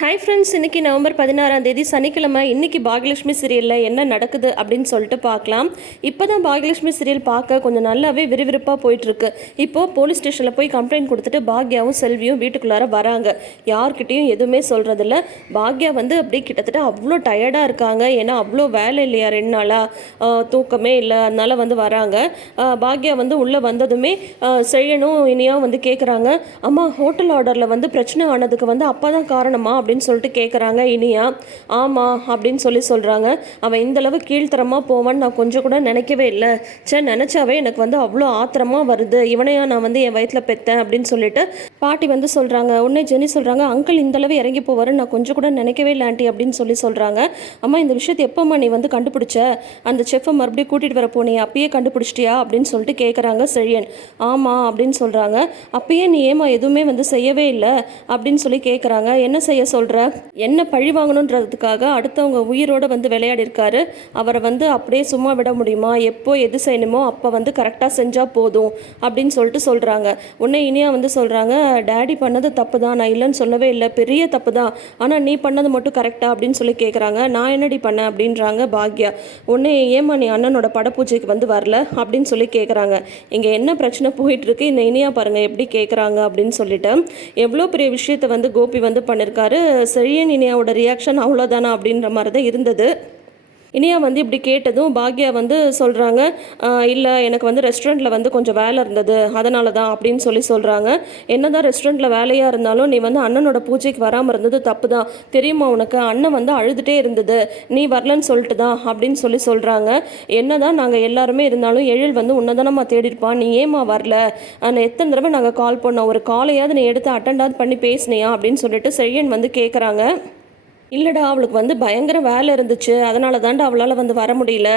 Hi friends இன்றைக்கி November பதினாறாம் தேதி சனிக்கிழமை. இன்னைக்கு பாகியலட்சுமி சீரியலில் என்ன நடக்குது அப்படின்னு சொல்லிட்டு பார்க்கலாம். இப்போ தான் பாகியலட்சுமி சீரியல் பார்க்க கொஞ்சம் நல்லாவே விறுவிறுப்பாக போயிட்டுருக்கு. இப்போது போலீஸ் ஸ்டேஷனில் போய் கம்ப்ளைண்ட் கொடுத்துட்டு பாக்யாவும் செல்வியும் வீட்டுக்குள்ளார வராங்க. யார்கிட்டயும் எதுவுமே சொல்கிறதில்ல பாக்யா வந்து அப்படியே கிட்டத்தட்ட அவ்வளோ டயர்டாக இருக்காங்க. ஏன்னா அவ்வளோ வேலை இல்லையா ரெண்டு நாளாக தூக்கமே இல்லை. அதனால் வந்து வராங்க. பாக்யா வந்து உள்ளே வந்ததுமே ஆஹ் செழியனும் வந்து கேட்குறாங்க அம்மா ஹோட்டல் ஆர்டரில் வந்து பிரச்சனை ஆனதுக்கு வந்து அப்போ தான் காரணமாக அப்படின்னு சொல்லிட்டு கேட்குறாங்க இனியா. ஆமாம் அப்படின்னு சொல்லி சொல்கிறாங்க அவன் இந்தளவு கீழ்த்தரமாக போவான்னு நான் கொஞ்சம் கூட நினைக்கவே இல்லை. சே நினச்சாவே எனக்கு வந்து அவ்வளோ ஆத்திரமாக வருது. இவனையா நான் வந்து என் வயிற்றில் பெற்றேன் அப்படின்னு சொல்லிட்டு பாட்டி வந்து சொல்கிறாங்க உடனே ஜெனி சொல்கிறாங்க அங்கிள் இந்தளவு இறங்கி போவாருன்னு நான் கொஞ்சம் கூட நினைக்கவே இல்லை ஆண்டி அப்படின்னு சொல்லி சொல்கிறாங்க அம்மா இந்த விஷயத்தை எப்போம்மா நீ வந்து கண்டுபிடிச்ச? அந்த செஃப்பை மறுபடியும் கூட்டிகிட்டு வர போனியா? அப்பயே கண்டுபிடிச்சிட்டியா? அப்படின்னு சொல்லிட்டு கேட்குறாங்க செழியன். ஆமாம் அப்படின்னு சொல்கிறாங்க அப்பயே நீ ஏமா எதுவுமே வந்து செய்யவே இல்லை? அப்படின்னு சொல்லி கேட்குறாங்க என்ன செய்ய சொல்கிற என்ன பழி வாங்கணுன்றதுக்காக அடுத்தவங்க உயிரோட வந்து விளையாடிருக்காரு. அவரை வந்து அப்படியே சும்மா விட முடியுமா? எப்போ எது செய்யணுமோ அப்போ வந்து கரெக்டாக செஞ்சால் போதும் அப்படின்னு சொல்லிட்டு சொல்கிறாங்க உன்னை இனியா வந்து சொல்கிறாங்க டேடி பண்ணது தப்பு தான் நான் இல்லைன்னு சொல்லவே இல்லை. பெரிய தப்பு தான் ஆனால் நீ பண்ணது மட்டும் கரெக்டாக அப்படின்னு சொல்லி கேட்குறாங்க நான் என்னடி பண்ணேன் அப்படின்றாங்க பாக்யா. உன்னை ஏமா நீ அண்ணனோட படப்பூஜைக்கு வந்து வரல? அப்படின்னு சொல்லி கேட்குறாங்க இங்கே என்ன பிரச்சனை போயிட்டுருக்கு? இந்த இனியா பாருங்கள் எப்படி கேட்குறாங்க அப்படின்னு சொல்லிட்டு. எவ்வளோ பெரிய விஷயத்தை வந்து கோபி வந்து பண்ணியிருக்காரு செழியன் இனியாவோட ரியாக்ஷன் அவ்வளோதானா அப்படின்ற மாதிரி தான் இருந்தது. இனியா வந்து இப்படி கேட்டதும் பாக்யா வந்து சொல்கிறாங்க இல்லை எனக்கு வந்து ரெஸ்டாரண்ட்டில் வந்து கொஞ்சம் வேலை இருந்தது அதனால தான் அப்படின்னு சொல்லி சொல்கிறாங்க என்னதான் ரெஸ்டாரண்ட்டில் வேலையாக இருந்தாலும் நீ வந்து அண்ணனோட பூஜைக்கு வராமல் இருந்தது தப்பு தான். தெரியுமா உனக்கு? அண்ணன் வந்து அழுதுகிட்டே இருந்தது. நீ வரலன்னு சொல்லிட்டு தான் அப்படின்னு சொல்லி சொல்கிறாங்க என்னதான் நாங்கள் எல்லாருமே இருந்தாலும் எழில் வந்து உன்னதானம்மா தேடிருப்பான் நீ ஏமா வரல? நான் எத்தனை தடவை நாங்கள் கால் பண்ணோம். ஒரு காலையாவது நீ எடுத்து அட்டெண்டாவது பண்ணி பேசினியா? அப்படின்னு சொல்லிட்டு செழியன் வந்து கேட்குறாங்க இல்லைடா அவளுக்கு வந்து பயங்கர வேலை இருந்துச்சு. அதனால தான்டா அவளால் வந்து வர முடியல.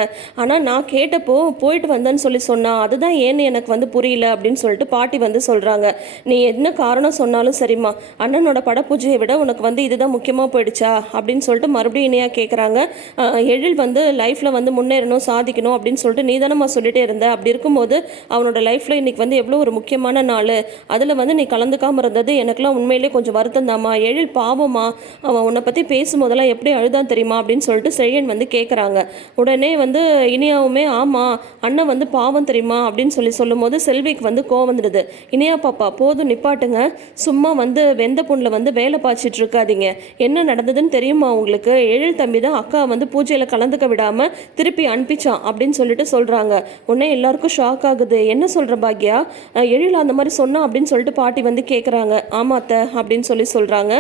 ஆனால் நான் கேட்டப்போ போயிட்டு வந்தேன்னு சொல்லி சொன்னா அதுதான் ஏன்னு எனக்கு வந்து புரியல அப்படின்னு சொல்லிட்டு பாட்டி வந்து சொல்கிறாங்க நீ என்ன காரணம் சொன்னாலும் சரிம்மா. அண்ணனோட படப்பூஜையை விட உனக்கு வந்து இதுதான் முக்கியமாக போயிடுச்சா? அப்படின்னு சொல்லிட்டு மறுபடியும் இணையாக கேட்குறாங்க எழில் வந்து லைஃப்பில் வந்து முன்னேறணும் சாதிக்கணும் அப்படின்னு சொல்லிட்டு நீ தானம்மா சொல்லிட்டே இருந்த? அப்படி இருக்கும்போது அவனோட லைஃப்பில் இன்னைக்கு வந்து எவ்வளோ ஒரு முக்கியமான நாள். அதில் வந்து நீ கலந்துக்காமல் இருந்தது எனக்குலாம் உண்மையிலே கொஞ்சம் வருத்தம் தாம்மா. எழில் பாவமா அவன் உன்னை பற்றி பே பேசும்போதெல்லாம் எப்படி அழுதான் தெரியுமா அப்படின்னு சொல்லிட்டு செழியன் வந்து கேட்குறாங்க உடனே வந்து இனியாவுமே ஆமாம் அண்ணன் வந்து பாவம் தெரியுமா அப்படின்னு சொல்லி சொல்லும்போது செல்விக்கு வந்து கோவம் வந்துடுது. இனியா பாப்பா போதும் நிப்பாட்டுங்க. சும்மா வந்து வெந்த புண்ணில் வந்து வேலை பாய்ச்சிட்டு இருக்காதீங்க. என்ன நடந்ததுன்னு தெரியுமா உங்களுக்கு? எழில் தம்பி தான் அக்கா வந்து பூஜையில் கலந்துக்க விடாமல் திருப்பி அனுப்பிச்சான் அப்படின்னு சொல்லிட்டு சொல்கிறாங்க உடனே எல்லாருக்கும் ஷாக் ஆகுது. என்ன சொல்கிற பாக்யா? எழில் அந்த மாதிரி சொன்னா அப்படின்னு சொல்லிட்டு பாட்டி வந்து கேட்குறாங்க ஆமாத்த அப்படின்னு சொல்லி சொல்கிறாங்க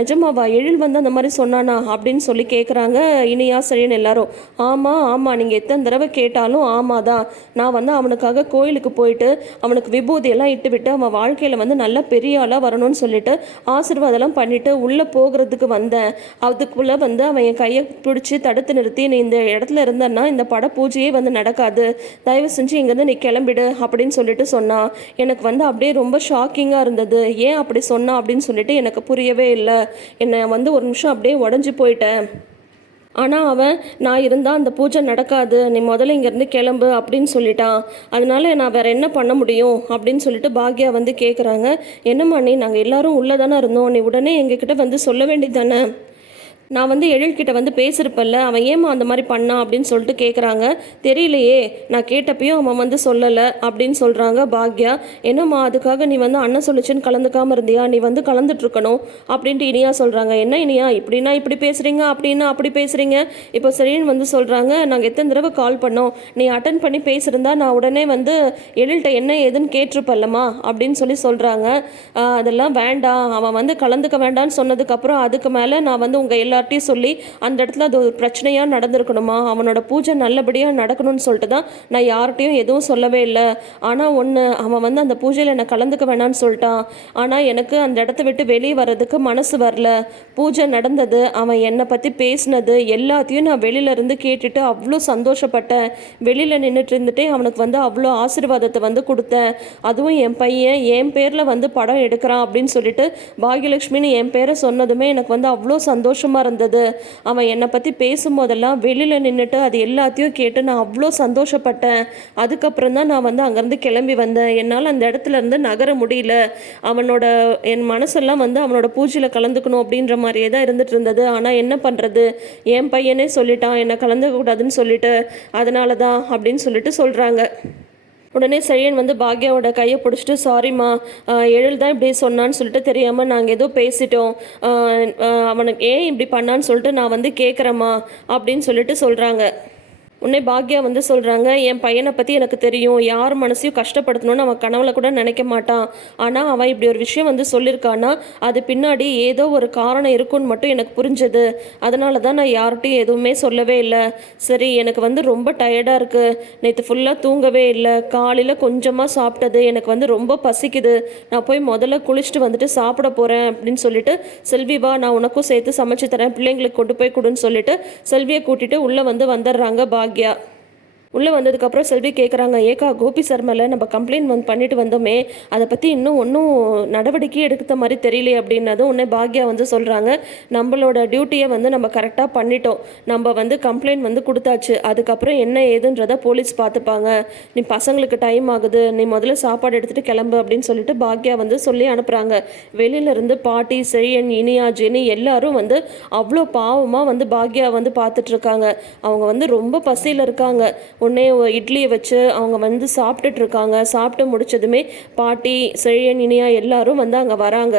நிஜமாவா? எழில் வந்து அந்த மாதிரி சொன்னானா அப்படின்னு சொல்லி கேட்குறாங்க இனியா சரின்னு எல்லாரும். ஆமாம் ஆமாம் நீங்கள் எத்தனை தடவை கேட்டாலும் ஆமாம் தான் நான் வந்து அவனுக்காக கோயிலுக்கு போயிட்டு அவனுக்கு விபூதியெல்லாம் இட்டு விட்டு அவன் வாழ்க்கையில் வந்து நல்ல பெரிய ஆளாக வரணும்னு சொல்லிட்டு ஆசீர்வாதம்லாம் பண்ணிவிட்டு உள்ளே போகிறதுக்கு வந்தேன். அதுக்குள்ளே வந்து அவன் என் கையை பிடிச்சி தடுத்து நிறுத்தி நீ இந்த இடத்துல இருந்தேன்னா இந்த பட பூஜையே வந்து நடக்காது. தயவு செஞ்சு இங்கேருந்து நீ கிளம்பிடு அப்படின்னு சொல்லிட்டு சொன்னான் எனக்கு வந்து அப்படியே ரொம்ப ஷாக்கிங்காக இருந்தது. ஏன் அப்படி சொன்னா அப்படின்னு சொல்லிட்டு எனக்கு புரியவே இல்லை. என்னை வந்து ஒரு நிமிஷம் அப்படியே உடஞ்சி போயிட்டேன். ஆனால் அவன் நான் இருந்தால் அந்த பூஜை நடக்காது. நீ முதல்ல இங்கேருந்து கிளம்பு அப்படின்னு சொல்லிட்டான். அதனால நான் வேற என்ன பண்ண முடியும்? அப்படின்னு சொல்லிட்டு பாக்யா வந்து கேட்குறாங்க என்னம்மா நீ நாங்கள் எல்லாரும் உள்ளே தானே இருந்தோம். நீ உடனே எங்ககிட்ட வந்து சொல்ல வேண்டியது தானே? நான் வந்து எழில்கிட்ட வந்து பேசியிருப்பல்ல அவன் ஏமா அந்த மாதிரி பண்ணான் அப்படின்னு சொல்லிட்டு கேட்குறாங்க தெரியலையே நான் கேட்டப்பையும் அவன் வந்து சொல்லலை அப்படின்னு சொல்கிறாங்க பாக்யா. என்னம்மா அதுக்காக நீ வந்து அண்ணன் சொல்லிச்சுன்னு கலந்துக்காமல் இருந்தியா? நீ வந்து கலந்துட்ருக்கணும் அப்படின்ட்டு இனியா சொல்கிறாங்க என்ன இனியா இப்படின்னா இப்படி பேசுகிறீங்க அப்படின்னா அப்படி பேசுகிறீங்க இப்போ சரின்னு வந்து சொல்கிறாங்க நாங்கள் எத்தனை தடவை கால் பண்ணோம். நீ அட்டன் பண்ணி பேசியிருந்தா நான் உடனே வந்து எழில்கிட்ட என்ன ஏதுன்னு கேட்டிருப்பல்லம்மா அப்படின்னு சொல்லி சொல்கிறாங்க அதெல்லாம் வேண்டாம். அவன் வந்து கலந்துக்க வேண்டாம்னு சொன்னதுக்கப்புறம் அதுக்கு மேலே நான் வந்து உங்கள் எல்லா எல்லார்ட்டையும் சொல்லி அந்த இடத்துல அது ஒரு பிரச்சனையாக நடந்திருக்கணுமா? அவனோட பூஜை நல்லபடியாக நடக்கணும்னு சொல்லிட்டு தான் நான் யார்கிட்டையும் எதுவும் சொல்லவே இல்லை. ஆனால் ஒன்று அவன் வந்து அந்த பூஜையில் என்னை கலந்துக்க வேணாம்னு சொல்லிட்டான். ஆனால் எனக்கு அந்த இடத்த விட்டு வெளியே வர்றதுக்கு மனசு வரல. பூஜை நடந்தது அவன் என்னை பற்றி பேசினது எல்லாத்தையும் நான் வெளியில இருந்து கேட்டுட்டு அவ்வளோ சந்தோஷப்பட்டேன். வெளியில் நின்றுட்டு இருந்துட்டே அவனுக்கு வந்து அவ்வளோ ஆசீர்வாதத்தை வந்து கொடுத்தேன். அதுவும் என் பையன் என் பேரில் வந்து படம் எடுக்கிறான் அப்படின்னு சொல்லிட்டு பாகியலட்சுமின்னு என் பேரை சொன்னதுமே எனக்கு வந்து அவ்வளோ சந்தோஷமாக இருந்தது அவன் என்னை பற்றி பேசும்போதெல்லாம் வெளியில் நின்றுட்டு அது எல்லாத்தையும் கேட்டு நான் அவ்வளோ சந்தோஷப்பட்டேன். அதுக்கப்புறம் தான் நான் வந்து அங்கேருந்து கிளம்பி வந்தேன். என்னால் அந்த இடத்துல இருந்து நகர முடியல. அவனோட என் மனசெல்லாம் வந்து அவனோட பூஜையில் கலந்துக்கணும் அப்படின்ற மாதிரியே தான் இருந்துட்டு இருந்தது. ஆனால் என்ன பண்ணுறது என் பையனே சொல்லிட்டான். என்னை கலந்துக்கூடாதுன்னு சொல்லிட்டு. அதனால தான் அப்படின்னு சொல்லிட்டு சொல்கிறாங்க உடனே செழியன் வந்து பாக்யாவோட கையை பிடிச்சிட்டு சாரிம்மா எழில் தான் இப்படி சொன்னான்னு சொல்லிட்டு தெரியாமல் நாங்கள் ஏதோ பேசிட்டோம். அவனுக்கு ஏன் இப்படி பண்ணான்னு சொல்லிட்டு நான் வந்து கேட்குறேம்மா அப்படின்னு சொல்லிட்டு சொல்கிறாங்க உன்னே பாக்யா வந்து சொல்கிறாங்க என் பையனை பற்றி எனக்கு தெரியும். யார் மனசையும் கஷ்டப்படுத்தணும்னு அவன் கனவுல கூட நினைக்க மாட்டான். ஆனால் அவன் இப்படி ஒரு விஷயம் வந்து சொல்லியிருக்கான்னா அது பின்னாடி ஏதோ ஒரு காரணம் இருக்குன்னு மட்டும் எனக்கு புரிஞ்சது. அதனால தான் நான் யார்கிட்டையும் எதுவுமே சொல்லவே இல்லை. சரி எனக்கு வந்து ரொம்ப டயர்டாக இருக்குது நேற்று ஃபுல்லாக தூங்கவே இல்லை. காலையில் கொஞ்சமாக சாப்பிட்டது. எனக்கு வந்து ரொம்ப பசிக்குது. நான் போய் முதல்ல குளிச்சுட்டு வந்துட்டு சாப்பிட போகிறேன் அப்படின்னு சொல்லிட்டு செல்வி வா. நான் உனக்கும் சேர்த்து சமைச்சு தரேன். பிள்ளைங்களுக்கு கொண்டு போய் கொடுன்னு சொல்லிட்டு செல்வியை கூட்டிகிட்டு உள்ளே வந்து வந்துடுறாங்க. பா பாக்யா உள்ளே வந்ததுக்கப்புறம் செல்வி கேட்குறாங்க ஏக்கா கோபி சார் மேலே நம்ம கம்ப்ளைண்ட் வந்து பண்ணிட்டு வந்தோமே அதை பற்றி இன்னும் ஒன்றும் நடவடிக்கை எடுத்த மாதிரி தெரியலையே அப்படின்னதும் உடனே பாக்யா வந்து சொல்கிறாங்க நம்மளோட டியூட்டியை வந்து நம்ம கரெக்டாக பண்ணிட்டோம். நம்ம வந்து கம்ப்ளைண்ட் வந்து கொடுத்தாச்சு. அதுக்கப்புறம் என்ன ஏதுன்றதை போலீஸ் பார்த்துப்பாங்க. நீ பசங்களுக்கு டைம் ஆகுது. நீ முதல்ல சாப்பாடு எடுத்துகிட்டு கிளம்பு அப்படின்னு சொல்லிட்டு பாக்யா வந்து சொல்லி அனுப்புகிறாங்க வெளியில இருந்து பாட்டி செழியன் இனியா ஜெனி எல்லாரும் வந்து அவ்வளோ பாவமாக வந்து பாக்யா வந்து பார்த்துட்ருக்காங்க அவங்க வந்து ரொம்ப பசியில் இருக்காங்க. உடனே இட்லியை வச்சு அவங்க வந்து சாப்பிட்டுட்டு இருக்காங்க. சாப்பிட்டு முடிச்சதுமே பாட்டி செழியன் இனியா எல்லாரும் வந்து அங்கே வராங்க.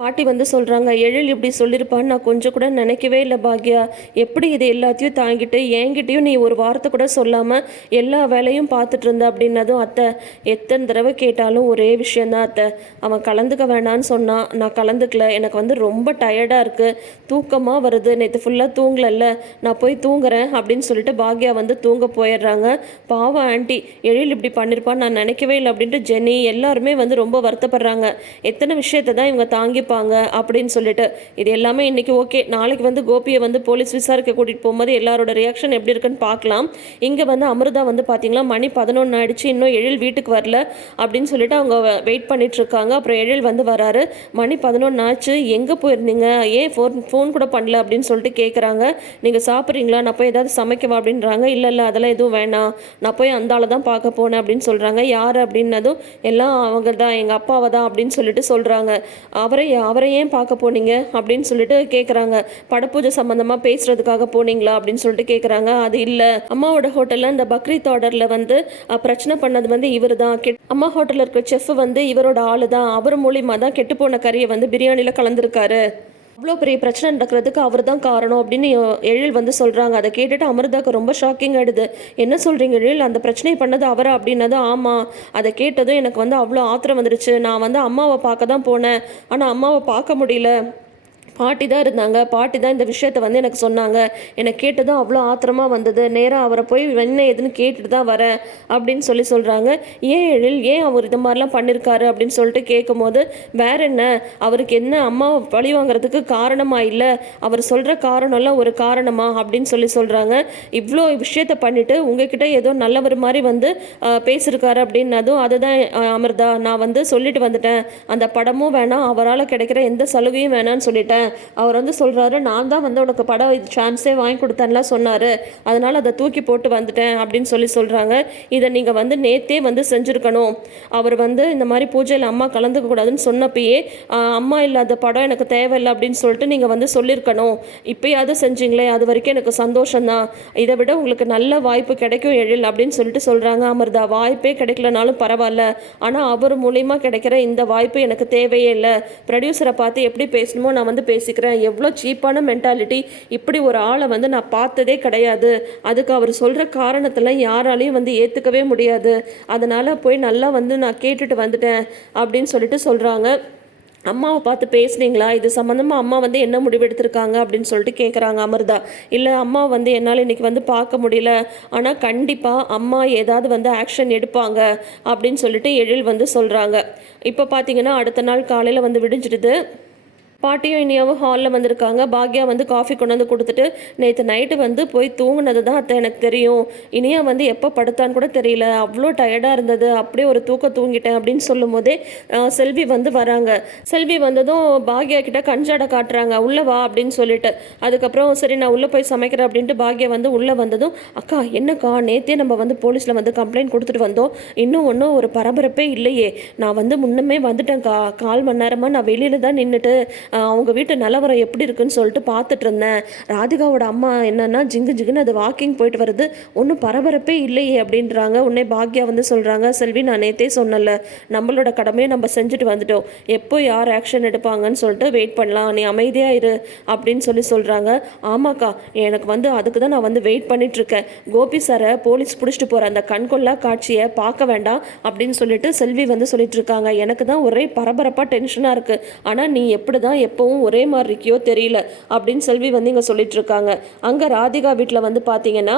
பாட்டி வந்து சொல்கிறாங்க எழில் இப்படி சொல்லியிருப்பான்னு நான் கொஞ்சம் கூட நினைக்கவே இல்லை பாக்யா. எப்படி இது எல்லாத்தையும் தாங்கிட்டு என்கிட்டயும் நீ ஒரு வார்த்தை கூட சொல்லாமல் எல்லா வேலையும் பார்த்துட்டு இருந்த? அப்படின்னதும் அத்தை எத்தனை தடவை கேட்டாலும் ஒரே விஷயந்தான் அத்தை. அவன் கலந்துக்க வேணான்னு சொன்னான். நான் கலந்துக்கல. எனக்கு வந்து ரொம்ப டயர்டாக இருக்குது தூக்கமாக வருது. நேற்று ஃபுல்லாக தூங்கலல்ல. நான் போய் தூங்குறேன் அப்படின்னு சொல்லிட்டு பாக்யா வந்து தூங்க போயிடுறாங்க. பாவம் ஆண்டி எழில் இப்படி பண்ணியிருப்பான்னு நான் நினைக்கவே இல்லை. அப்படின்ட்டு ஜெனி எல்லாருமே வந்து ரொம்ப வருத்தப்படுறாங்க. எத்தனை விஷயத்தை தான் இவங்க தாங்கி தாங்கிப்பாங்க அப்படின்னு சொல்லிட்டு இது எல்லாமே இன்றைக்கி ஓகே. நாளைக்கு வந்து கோபியை வந்து போலீஸ் விசாரிக்க கூட்டிகிட்டு போகும்போது எல்லாரோட ரியாக்ஷன் எப்படி இருக்குன்னு பார்க்கலாம். இங்கே வந்து அமிர்தா வந்து பார்த்தீங்களா மணி பதினொன்று ஆயிடுச்சு இன்னும் எழில் வீட்டுக்கு வரல அப்படின்னு சொல்லிட்டு அவங்க வெயிட் பண்ணிட்டு இருக்காங்க. அப்புறம் எழில் வந்து வராரு மணி பதினொன்று ஆச்சு எங்கே போயிருந்தீங்க? ஏன் ஃபோன் ஃபோன் கூட பண்ணல அப்படின்னு சொல்லிட்டு கேட்குறாங்க நீங்கள் சாப்பிட்றீங்களா? நான் போய் ஏதாவது சமைக்கவா? அப்படின்றாங்க. இல்லை இல்லை அதெல்லாம் எதுவும் வேணாம். நான் போய் அந்த ஆளை தான் பார்க்க போனேன் அப்படின்னு சொல்கிறாங்க யார் அப்படின்னதும் எல்லாம் அவங்க தான் எங்கள் அப்பாவை தான் அப்படின்னு சொல்லிட்டு சொல்கிறாங்க அவரை அவரை ஏன் பார்க்க போனீங்க அப்படின்னு சொல்லிட்டு கேட்குறாங்க படப்பூஜை சம்மந்தமாக பேசுகிறதுக்காக போனீங்களா அப்படின்னு சொல்லிட்டு கேட்குறாங்க அது இல்லை. அம்மாவோட ஹோட்டலில் இந்த பக்ரீத் ஆர்டரில் வந்து பிரச்சனை பண்ணது வந்து இவர் தான் கெட் அம்மா ஹோட்டலில் இருக்க செஃப் வந்து இவரோட ஆளு தான் அவர் மூலியமாக தான் கெட்டுப்போன கறியை வந்து பிரியாணியில் கலந்துருக்காரு. அவ்வளோ பெரிய பிரச்சனை நடக்கிறதுக்கு அவர் தான் காரணம் அப்படின்னு எழில் வந்து சொல்கிறாங்க அதை கேட்டுட்டு அமிர்தாக்கு ரொம்ப ஷாக்கிங் ஆயிடுது. என்ன சொல்கிறீங்க எழில்? அந்த பிரச்சனையை பண்ணது அவரா அப்படின்னது ஆமாம் அதை கேட்டதும் எனக்கு வந்து அவ்வளோ ஆத்திரம் வந்துருச்சு. நான் வந்து அம்மாவை பார்க்க தான் போனேன். ஆனால் அம்மாவை பார்க்க முடியல. பாட்டி தான் இருந்தாங்க. பாட்டி தான் இந்த விஷயத்த வந்து எனக்கு சொன்னாங்க. எனக்கு கேட்டதும் அவ்வளோ ஆத்திரமாக வந்தது. நேராக அவரை போய் என்ன ஏதுன்னு கேட்டுட்டு தான் வரேன் அப்படின்னு சொல்லி சொல்கிறாங்க ஏன் எழில்? ஏன் அவர் இது மாதிரிலாம் பண்ணியிருக்காரு அப்படின்னு சொல்லிட்டு கேட்கும்போது வேற என்ன? அவருக்கு என்ன அம்மா பழி வாங்குறதுக்கு காரணமாக இல்லை? அவர் சொல்கிற காரணம்லாம் ஒரு காரணமா அப்படின்னு சொல்லி சொல்கிறாங்க இவ்வளோ விஷயத்த பண்ணிவிட்டு உங்ககிட்ட ஏதோ நல்லவர் மாதிரி வந்து பேசியிருக்காரு அப்படின்னதும் அதுதான் அமிர்தா. நான் வந்து சொல்லிட்டு வந்துட்டேன். அந்த படமும் வேணாம். அவரால் கிடைக்கிற எந்த சலுகையும் வேணான்னு சொல்லிட்டேன். அவர் வந்து சொல்கிறாரு நான் தான் வந்து உனக்கு படம் சான்ஸே வாங்கி கொடுத்தேன்லாம் சொன்னார். அதனால் அதை தூக்கி போட்டு வந்துட்டேன் அப்படின்னு சொல்லி சொல்கிறாங்க இதை நீங்கள் வந்து நேத்தே வந்து செஞ்சுருக்கணும். அவர் வந்து இந்த மாதிரி பூஜையில் அம்மா கலந்துக்க கூடாதுன்னு சொன்னப்பயே அம்மா இல்லாத படம் எனக்கு தேவையில்லை அப்படின்னு சொல்லிட்டு நீங்கள் வந்து சொல்லியிருக்கணும் இப்போயாவது செஞ்சீங்களே அது வரைக்கும் எனக்கு சந்தோஷம்தான். இதை விட உங்களுக்கு நல்ல வாய்ப்பு கிடைக்கும் எழில் அப்படின்னு சொல்லிட்டு சொல்கிறாங்க அமிர்தா வாய்ப்பே கிடைக்கலனாலும் பரவாயில்ல. ஆனால் அவர் மூலியமாக கிடைக்கிற இந்த வாய்ப்பு எனக்கு தேவையே இல்லை. ப்ரொடியூசரை பார்த்து எப்படி பேசணுமோ நான் வந்து பேசிக்கிறேன். எவ்வளோ சீப்பான மென்டாலிட்டி இப்படி ஒரு ஆளை வந்து நான் பார்த்ததே கிடையாது. அதுக்கு அவர் சொல்கிற காரணத்தில் யாராலையும் வந்து ஏற்றுக்கவே முடியாது. அதனால் போய் நல்லா வந்து நான் கேட்டுட்டு வந்துட்டேன் அப்படின்னு சொல்லிட்டு சொல்கிறாங்க அம்மாவை பார்த்து பேசுனீங்களா இது சம்மந்தமாக அம்மா வந்து என்ன முடிவெடுத்திருக்காங்க அப்படின்னு சொல்லிட்டு கேட்குறாங்க அமிர்தா. இல்லை அம்மா வந்து என்னால் இன்னைக்கு வந்து பார்க்க முடியல. ஆனால் கண்டிப்பாக அம்மா ஏதாவது வந்து ஆக்ஷன் எடுப்பாங்க அப்படின்னு சொல்லிட்டு எழில் வந்து சொல்கிறாங்க இப்போ பார்த்தீங்கன்னா அடுத்த நாள் காலையில் வந்து விடிஞ்சிடுது. பாட்டியும் இனியாவும் ஹாலில் வந்திருக்காங்க. பாக்யா வந்து காஃபி கொண்டு வந்து கொடுத்துட்டு நேற்று நைட்டு வந்து போய் தூங்கினது தான் அத்தை எனக்கு தெரியும். இனியா வந்து எப்போ படுத்தான்னு கூட தெரியல. அவ்வளோ டயர்டாக இருந்தது. அப்படியே ஒரு தூக்கம் தூங்கிட்டேன் அப்படின்னு சொல்லும் போதே செல்வி வந்து வராங்க. செல்வி வந்ததும் பாக்யா கிட்ட கஞ்சாடை காட்டுறாங்க. உள்ளே வா அப்படின்னு சொல்லிட்டு. அதுக்கப்புறம் சரி நான் உள்ளே போய் சமைக்கிறேன் அப்படின்ட்டு பாக்யா வந்து உள்ளே வந்ததும் அக்கா என்னக்கா நேத்தே நம்ம வந்து போலீஸில் வந்து கம்ப்ளைண்ட் கொடுத்துட்டு வந்தோம். இன்னும் ஒன்றும் ஒரு பரபரப்பே இல்லையே. நான் வந்து முன்னமே வந்துட்டேன்க்கா. கால் மணி நேரமாக நான் வெளியில் தான் நின்றுட்டு அவங்க வீட்டு நிலவரம் எப்படி இருக்குன்னு சொல்லிட்டு பார்த்துட்டு இருந்தேன். ராதிகாவோட அம்மா என்னன்னா ஜிங்கு ஜிங்குன்னு அது வாக்கிங் போயிட்டு வருது. ஒன்றும் பரபரப்பே இல்லையே அப்படின்றாங்க. உடனே பாக்யா வந்து சொல்கிறாங்க செல்வி நான் நேத்தே சொன்னல நம்மளோட கடமையை நம்ம செஞ்சுட்டு வந்துட்டோம். எப்போ யார் ஆக்ஷன் எடுப்பாங்கன்னு சொல்லிட்டு வெயிட் பண்ணலாம். நீ அமைதியாக இரு அப்படின்னு சொல்லி சொல்கிறாங்க ஆமாக்கா எனக்கு வந்து அதுக்கு தான் நான் வந்து வெயிட் பண்ணிகிட்ருக்கேன் கோபி சாரை போலீஸ் பிடிச்சிட்டு போகிற அந்த கண்கொள்ளா காட்சியை பார்க்க வேண்டாம் அப்படின்னு சொல்லிட்டு செல்வி வந்து சொல்லிட்டு இருக்காங்க. எனக்கு தான் ஒரே பரபரப்பாக டென்ஷனாக இருக்குது ஆனால் நீ எப்படி தான் எப்பவும் ஒரே மாதிரி இருக்கியோ தெரியல அப்படின்னு செல்வி வந்து இங்கே சொல்லிட்டு இருக்காங்க. அங்கே ராதிகா வீட்டில் வந்து பார்த்தீங்கன்னா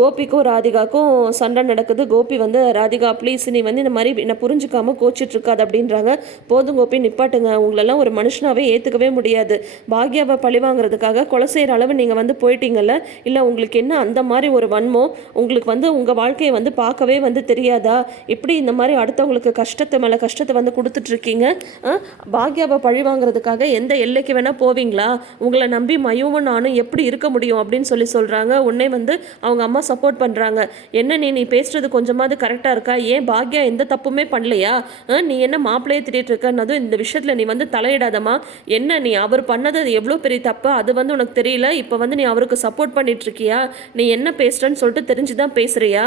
கோபிக்கும் ராதிகாக்கும் சண்டை நடக்குது. கோபி வந்து ராதிகா ப்ளீஸ் நீ வந்து இந்த மாதிரி என்னை புரிஞ்சுக்காம கோச்சிட்டு இருக்காது அப்படின்றாங்க. போதும் கோபி நிப்பாட்டுங்க. உங்களெல்லாம் ஒரு மனுஷனாவே ஏற்றுக்கவே முடியாது. பாக்யாவை பழி வாங்குறதுக்காக கொலை செய்கிற அளவு நீங்கள் வந்து போயிட்டீங்கல்ல? இல்லை உங்களுக்கு என்ன அந்த மாதிரி ஒரு வன்மோ உங்களுக்கு வந்து உங்கள் வாழ்க்கையை வந்து பார்க்கவே வந்து தெரியாதா? இப்படி இந்த மாதிரி அடுத்தவங்களுக்கு கஷ்டத்தை மேலே கஷ்டத்தை வந்து கொடுத்துட்ருக்கீங்க பாக்யாவை பழி வாங்குறதுக்காக எந்த எல்லைக்கு வேணால் போவீங்களா? உங்களை நம்பி மயுவும் நானும் எப்படி இருக்க முடியும் அப்படின்னு சொல்லி சொல்கிறாங்க உன்னை வந்து அவங்க அம்மா சப்போர்ட் பண்ணுறாங்க என்ன நீ நீ பேசுறது கொஞ்சமாவது கரெக்டாக இருக்கா? ஏன் பாக்யா எந்த தப்புமே பண்ணலையா? ஆ, நீ என்ன மாப்பிள்ளையே திட்டிட்டு அதுவும் இந்த விஷயத்தில் நீ வந்து தலையிடாதம்மா. என்ன நீ அவர் பண்ணது அது எவ்வளோ பெரிய தப்பு? அது வந்து உனக்கு தெரியல. இப்போ வந்து நீ அவருக்கு சப்போர்ட் பண்ணிட்டு இருக்கியா? நீ என்ன பேசுகிறேன்னு சொல்லிட்டு தெரிஞ்சு தான் பேசுறியா?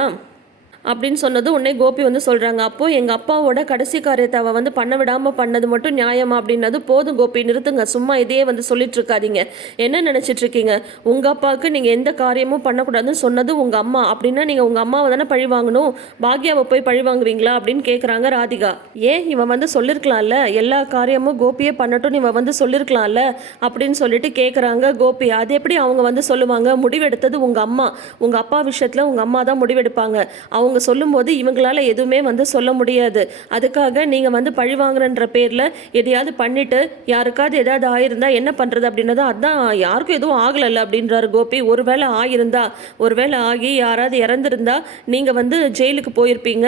அப்படின்னு சொன்னது உடனே கோபி வந்து சொல்கிறாங்க அப்போ எங்கள் அப்பாவோட கடைசி காரியத்தை அவள் வந்து பண்ண விடாமல் பண்ணது மட்டும் நியாயமா? அப்படின்னது போதும் கோபி நிறுத்துங்க சும்மா இதையே வந்து சொல்லிட்டு இருக்காதீங்க. என்ன நினச்சிட்டு இருக்கீங்க? உங்கள் அப்பாவுக்கு நீங்கள் எந்த காரியமும் பண்ணக்கூடாதுன்னு சொன்னது உங்கள் அம்மா. அப்படின்னா நீங்கள் உங்கள் அம்மாவை தானே பழி வாங்கணும்? பாக்யாவை போய் பழி வாங்குவீங்களா? அப்படின்னு கேட்குறாங்க ராதிகா. ஏன்? இவன் வந்து சொல்லியிருக்கலாம்ல எல்லா காரியமும் கோபியே பண்ணட்டும் இவன் வந்து சொல்லியிருக்கலாம்ல அப்படின்னு சொல்லிட்டு கேட்குறாங்க கோபி. அது எப்படி அவங்க வந்து சொல்லுவாங்க? முடிவெடுத்தது உங்கள் அம்மா. உங்கள் அப்பா விஷயத்தில் உங்கள் அம்மா தான் முடிவெடுப்பாங்க. அவங்க அவங்க சொல்லும்போது இவங்களால எதுவுமே வந்து சொல்ல முடியாது. அதுக்காக நீங்கள் வந்து பழி வாங்குறன்ற பேரில் எதையாவது பண்ணிவிட்டு யாருக்காவது எதாவது ஆயிருந்தா என்ன பண்ணுறது அப்படின்னது அதான் யாருக்கும் எதுவும் ஆகலைல்ல அப்படின்றாரு கோபி. ஒருவேளை ஆயிருந்தா ஒருவேளை ஆகி யாராவது இறந்துருந்தா நீங்கள் வந்து ஜெயிலுக்கு போயிருப்பீங்க.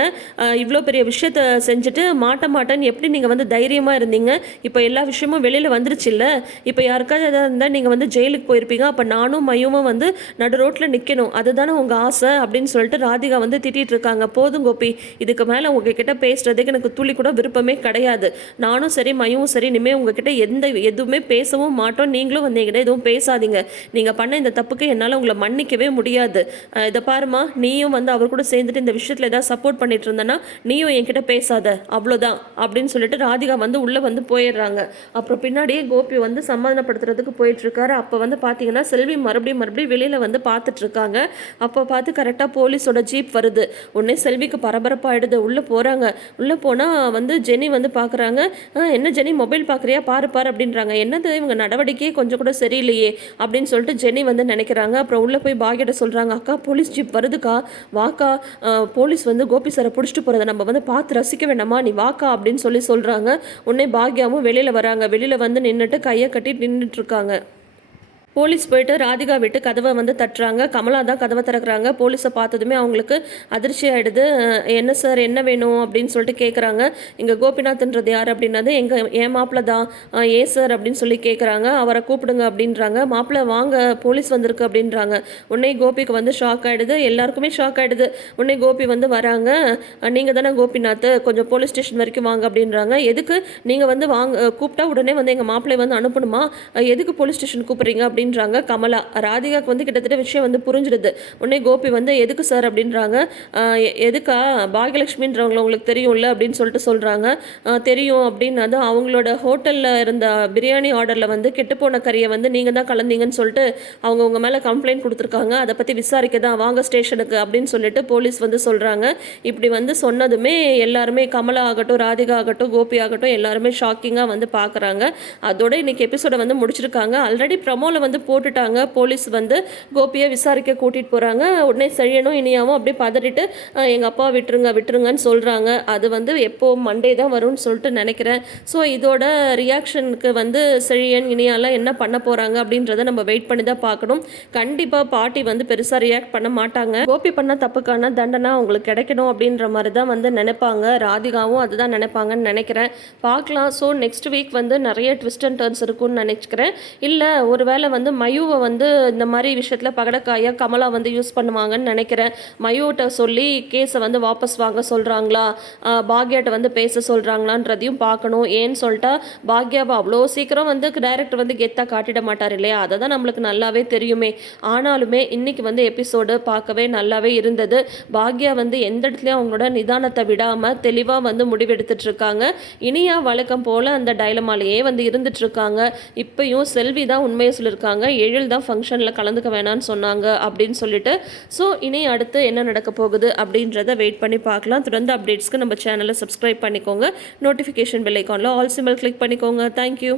இவ்வளோ பெரிய விஷயத்த செஞ்சுட்டு மாட்ட மாட்டேன்னு எப்படி நீங்கள் வந்து தைரியமாக இருந்தீங்க? இப்போ எல்லா விஷயமும் வெளியில் வந்துருச்சுல்ல இப்போ யாருக்காவது எதாவது இருந்தால் நீங்கள் வந்து ஜெயிலுக்கு போயிருப்பீங்க. அப்போ நானும் மையமும் வந்து நடு ரோட்டில் நிற்கணும் அதுதானே உங்கள் ஆசை அப்படின்னு சொல்லிட்டு ராதிகா வந்து திட்டிகிட்டு இருக்காங்க போதும் கோபி. இதுக்கு மேலே உங்ககிட்ட பேசுறதுக்கு எனக்கு துளி கூட விருப்பமே கிடையாது. நானும் சரி மையவும் சரி இனிமேல் உங்ககிட்ட எந்த எதுவுமே பேசவும் மாட்டோம். நீங்களும் வந்து என்கிட்ட எதுவும் பேசாதீங்க. நீங்கள் பண்ண இந்த தப்புக்கு என்னால் உங்களை மன்னிக்கவே முடியாது. இதை பாருமா நீயும் வந்து அவர் கூட சேர்ந்துட்டு இந்த விஷயத்தில் ஏதாவது சப்போர்ட் பண்ணிட்டு இருந்தேன்னா நீயும் என்கிட்ட பேசாத. அவ்வளோதான். அப்படின்னு சொல்லிட்டு ராதிகா வந்து உள்ளே வந்து போயிடுறாங்க. அப்புறம் பின்னாடியே கோபி வந்து சமாதானப்படுத்துறதுக்கு போயிட்டு இருக்காரு அப்போ வந்து பார்த்தீங்கன்னா செல்வி மறுபடியும் மறுபடியும் வெளியில் வந்து பார்த்துட்டு இருக்காங்க அப்போ பார்த்து கரெக்டாக போலீஸோட ஜீப் வருது. உடனே செல்விக்கு பரபரப்பாயிடுது உள்ளே போகிறாங்க உள்ளே போனால் வந்து ஜெனி வந்து பார்க்குறாங்க என்ன ஜெனி மொபைல் பார்க்குறியா பாரு பாரு அப்படின்றாங்க. என்னது? இவங்க நடவடிக்கையே கொஞ்சம் கூட சரியில்லையே அப்படின்னு சொல்லிட்டு ஜெனி வந்து நினைக்கிறாங்க. அப்புறம் உள்ளே போய் பாகிட்ட சொல்கிறாங்க அக்கா போலீஸ் ஜீப் வருதுக்கா? வாக்கா? போலீஸ் வந்து கோபி சாரை பிடிச்சிட்டு போகிறத நம்ம வந்து பார்த்து ரசிக்க வேண்டாமா? நீ வாக்கா அப்படின்னு சொல்லி சொல்கிறாங்க உடனே பாக்யாவும் வெளியில் வராங்க. வெளியில் வந்து நின்றுட்டு கையை கட்டி நின்றுட்டு இருக்காங்க. போலீஸ் போயிட்டு ராதிகா வீட்டு கதவை வந்து தட்டுறாங்க. கமலா தான் கதவை திறக்கிறாங்க. போலீஸை பார்த்ததுமே அவங்களுக்கு அதிர்ச்சி ஆகிடுது என்ன சார் என்ன வேணும் அப்படின்னு சொல்லிட்டு கேட்குறாங்க இங்கே கோபிநாத்ன்றது யார் அப்படின்னது எங்கள் என் மாப்பிள்ள தான். ஏ ஏன் சார் அப்படின்னு சொல்லி கேட்குறாங்க அவரை கூப்பிடுங்க அப்படின்றாங்க. மாப்பிள்ளை வாங்க போலீஸ் வந்திருக்கு அப்படின்றாங்க. உடனே கோபிக்கு வந்து ஷாக் ஆகிடுது எல்லாருக்குமே ஷாக் ஆகிடுது உடனே கோபி வந்து வராங்க. நீங்கள் தானே கோபிநாத் கொஞ்சம் போலீஸ் ஸ்டேஷன் வரைக்கும் வாங்க அப்படின்றாங்க. எதுக்கு நீங்கள் வந்து வாங்க கூப்பிட்டா உடனே வந்து எங்கள் மாப்பிள்ளை வந்து அனுப்பணுமா? எதுக்கு போலீஸ் ஸ்டேஷன் கூப்பிட்றீங்க அப்படின்றாங்க. கமலா ராதிகாக்கு வந்து கிட்டத்தட்ட விஷயம் வந்து புரிஞ்சிடுது. உடனே கோபி வந்து எதுக்கு சார் அப்படின்றாங்க. எ- எதுக்கா? பாகியலட்சுமின்றவங்கள உங்களுக்கு தெரியும்ல? அப்படின்னு சொல்லிட்டு சொல்கிறாங்க தெரியும். அப்படின்னு அது அவங்களோட ஹோட்டலில் இருந்த பிரியாணி ஆர்டரில் வந்து கெட்டுப்போன கறியை வந்து நீங்கள் தான் கலந்தீங்கன்னு சொல்லிட்டு அவங்க உங்கள் மேலே கம்ப்ளைண்ட் கொடுத்துருக்காங்க. அதை பற்றி விசாரிக்க தான் வாங்க ஸ்டேஷனுக்கு அப்படின்னு சொல்லிட்டு போலீஸ் வந்து சொல்கிறாங்க இப்படி வந்து சொன்னதுமே எல்லாருமே கமலா ஆகட்டும் ராதிகா ஆகட்டும் கோபி ஆகட்டும் எல்லாருமே ஷாக்கிங்காக வந்து பார்க்குறாங்க அதோட இன்னைக்கு எபிசோடை வந்து முடிச்சிருக்காங்க. ஆல்ரெடி ப்ரமோவில் வந்து வந்து போட்டுட்டாங்க. போலீஸ் வந்து கோபியை விசாரிக்க கூட்டிகிட்டு போகிறாங்க உடனே செழியனும் இனியாவும் அப்படியே பதறிட்டு எங்கள் அப்பா விட்டுருங்க விட்டுருங்கன்னு சொல்கிறாங்க அது வந்து எப்போ மண்டே தான் வரும்னு சொல்லிட்டு நினைக்கிறேன். ஸோ இதோட ரியாக்ஷனுக்கு வந்து செழியன் இனியாலாம் என்ன பண்ண போகிறாங்க அப்படின்றத நம்ம வெயிட் பண்ணி தான் பார்க்கணும். கண்டிப்பாக பாட்டி வந்து பெருசாக ரியாக்ட் பண்ண மாட்டாங்க. கோபி பண்ண தப்புக்கான தண்டனை அவங்களுக்கு கிடைக்கணும் அப்படின்ற மாதிரி தான் வந்து நினைப்பாங்க. ராதிகாவும் அதுதான் நினைப்பாங்கன்னு நினைக்கிறேன். பார்க்கலாம். ஸோ நெக்ஸ்ட் வீக் வந்து நிறைய ட்விஸ்ட் அண்ட் டர்ன்ஸ் இருக்கும்னு நினைக்கிறேன் இல்லை ஒருவேளை வந்து வந்து மயுவை வந்து இந்த மாதிரி விஷயத்தில் பகடக்காயா கமலா வந்து யூஸ் பண்ணுவாங்கன்னு நினைக்கிறேன். மயுவிட்ட சொல்லி கேஸை வந்து வாபஸ் வாங்க சொல்கிறாங்களா பாக்யாட்ட வந்து பேச சொல்கிறாங்களான்றதையும் பார்க்கணும். ஏன்னு சொல்லிட்டா பாக்யாவை அவ்வளோ சீக்கிரம் வந்து டைரக்டர் வந்து கெத்தாக காட்டிட மாட்டார் இல்லையா? அதை தான் நம்மளுக்கு நல்லாவே தெரியுமே. ஆனாலுமே இன்னைக்கு வந்து எபிசோடு பார்க்கவே நல்லாவே இருந்தது. பாக்யா வந்து எந்த இடத்துலையும் அவங்களோட நிதானத்தை விடாமல் தெளிவாக வந்து முடிவெடுத்துட்டு இருக்காங்க இனியா வழக்கம் போல் அந்த டைலமாலேயே வந்து இருந்துட்டு இருக்காங்க இப்பயும் செல்வி தான் உண்மையை சொல்லியிருக்காங்க எழில் தான் ஃபங்க்ஷனில் கலந்துக்க வேணாம்னு சொன்னாங்க அப்படின்னு சொல்லிட்டு. ஸோ இனி அடுத்து என்ன நடக்க போகுது அப்படின்றத வெயிட் பண்ணி பார்க்கலாம். தொடர்ந்து அப்டேட்ஸ்க்கு நம்ம சேனலை சப்ஸ்கிரைப் பண்ணிக்கோங்க. நோட்டிஃபிகேஷன் பெல் ஐக்கானில் ஆல் சிம்பிள் கிளிக் பண்ணிக்கோங்க. Thank you